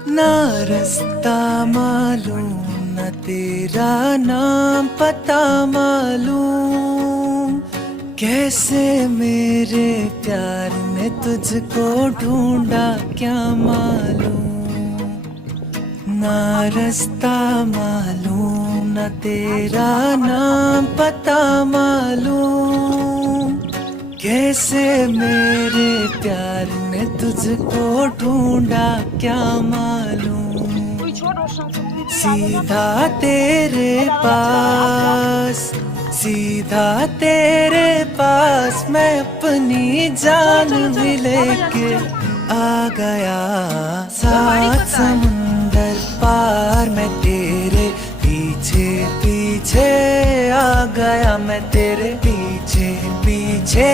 ना रास्ता मालूम न तेरा नाम पता मालूम, कैसे मेरे प्यार ने तुझको ढूंढा क्या मालूम। ना रास्ता मालूम न तेरा नाम पता मालूम, कैसे मेरे प्यार ने तुझको ढूंढा क्या मालूम। सीधा तेरे पास, सीधा तेरे पास मैं अपनी जान भी लेके आ गया। सात समुंदर पार मैं तेरे पीछे पीछे आ गया, मैं तेरे पीछे पीछे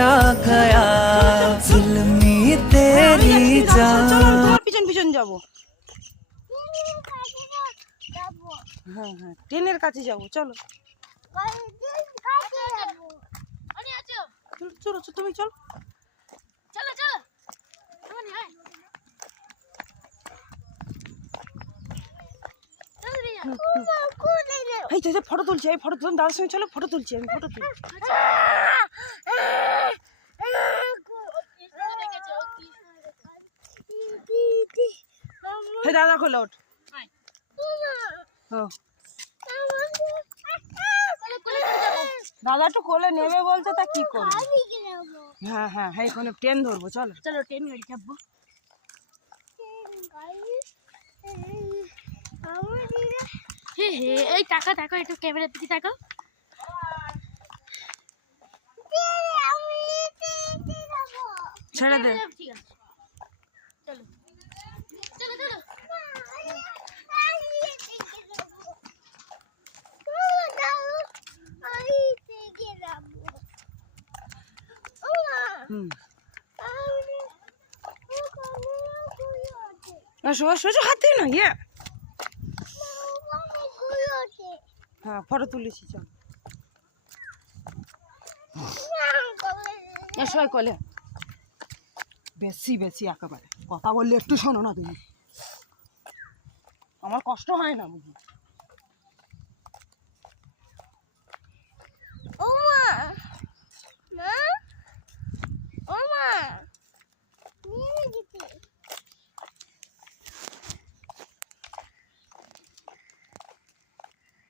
आ गया। जुल्मी तेरी जान। পিছন পিছন যাবো। হ্যাঁ হ্যাঁ ট্রেনের কাছে যাবো, চলো চলো তুমি চলো চলো চলো। ফটো তুলছি, এই ফটো তুলুন দাদার সঙ্গে, চলো ফটো তুলছি, আমি ফটো তুলি। দাদা খোলা ওঠ। দাদা একটু কোলে নেবে বলছে, তা কি করবো। হ্যাঁ হ্যাঁ হ্যাঁ এখানে ট্রেন ধরবো, চলো চলো ট্রেন গাড়ি চাপবো। হে হে এই টাকা টাকা একটু ক্যামেরার দিকে তাকাও। ছেড়ে দে, ঠিক আছে চলো চলো চলো। হাতে না ইয়ে। হ্যাঁ ফটো তুলেছি, চল সবাই কলে। বেশি বেশি একেবারে কথা বললে একটু শোনো না তুমি, আমার কষ্ট হয় না বুঝি।